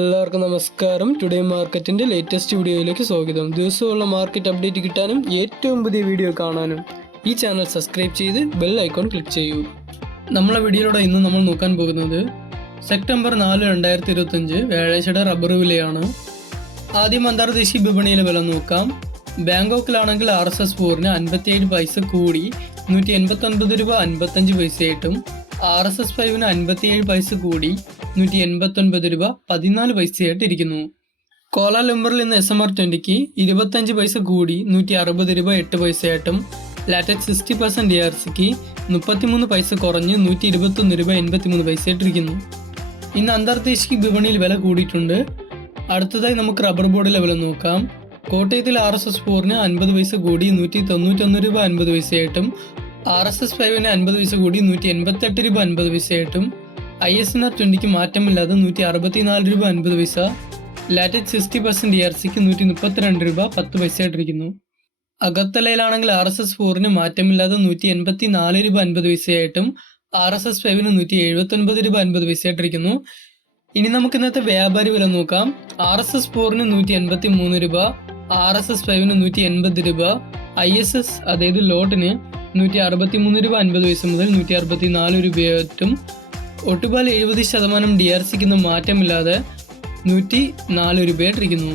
എല്ലാവർക്കും നമസ്കാരം. ടുഡേ മാർക്കറ്റിൻ്റെ ലേറ്റസ്റ്റ് വീഡിയോയിലേക്ക് സ്വാഗതം. ദിവസമുള്ള മാർക്കറ്റ് അപ്ഡേറ്റ് കിട്ടാനും ഏറ്റവും പുതിയ വീഡിയോ കാണാനും ഈ ചാനൽ സബ്സ്ക്രൈബ് ചെയ്ത് ബെൽ ഐക്കോൺ ക്ലിക്ക് ചെയ്യൂ. നമ്മളെ വീഡിയോയിലൂടെ ഇന്ന് നമ്മൾ നോക്കാൻ പോകുന്നത് സെപ്റ്റംബർ 4, 2025 വ്യാഴാഴ്ചയുടെ റബ്ബർ വിലയാണ്. ആദ്യം അന്തർദേശീയ വിപണിയിലെ വില നോക്കാം. ബാങ്കോക്കിലാണെങ്കിൽ RSS4 57 പൈസ കൂടി 189 രൂപ 55 പൈസയായിട്ടും RSS5 57 പൈസ കൂടി 189 രൂപ 14 പൈസയായിട്ട് ഇരിക്കുന്നു. കോലാലംബറിൽ ഇന്ന് SMR20 25 പൈസ കൂടി 160 രൂപ 8 പൈസയായിട്ടും ലാറ്റക്സ് 60% DRCക്ക് 33 പൈസ കുറഞ്ഞ് 121 രൂപ 83 പൈസയായിട്ടിരിക്കുന്നു. ഇന്ന് അന്തർദേശീയ വിപണിയിൽ വില കൂടിയിട്ടുണ്ട്. അടുത്തതായി നമുക്ക് റബ്ബർ ബോർഡിലെ വില നോക്കാം. കോട്ടയത്തിൽ RSS4 50 പൈസ കൂടി 191 രൂപ 50 പൈസയായിട്ടും RSS5 50 പൈസ കൂടി 188 രൂപ 50 പൈസയായിട്ടും ISNR20 മാറ്റമില്ലാതെ 164 രൂപ 50 പൈസ, ലാറ്റക്സ് 60% DRCക്ക് 132 രൂപ 10 പൈസയായിട്ടിരിക്കുന്നു. അകത്തലയിലാണെങ്കിൽ RSS4 മാറ്റമില്ലാതെ 184 രൂപ 50 പൈസയായിട്ടും RSS5 179 രൂപ 50 പൈസയായിട്ടിരിക്കുന്നു. ഇനി നമുക്ക് ഇന്നത്തെ വ്യാപാരി വില നോക്കാം. RSS4 183 രൂപ, RSS5 180 രൂപ, ISS അതായത് ലോട്ടിന് 163 രൂപ 50 പൈസ മുതൽ 164 രൂപയായിട്ടും ഒട്ടുപാൽ 70% DRCക്ക് മാറ്റമില്ലാതെ 104 രൂപയായിട്ടിരിക്കുന്നു.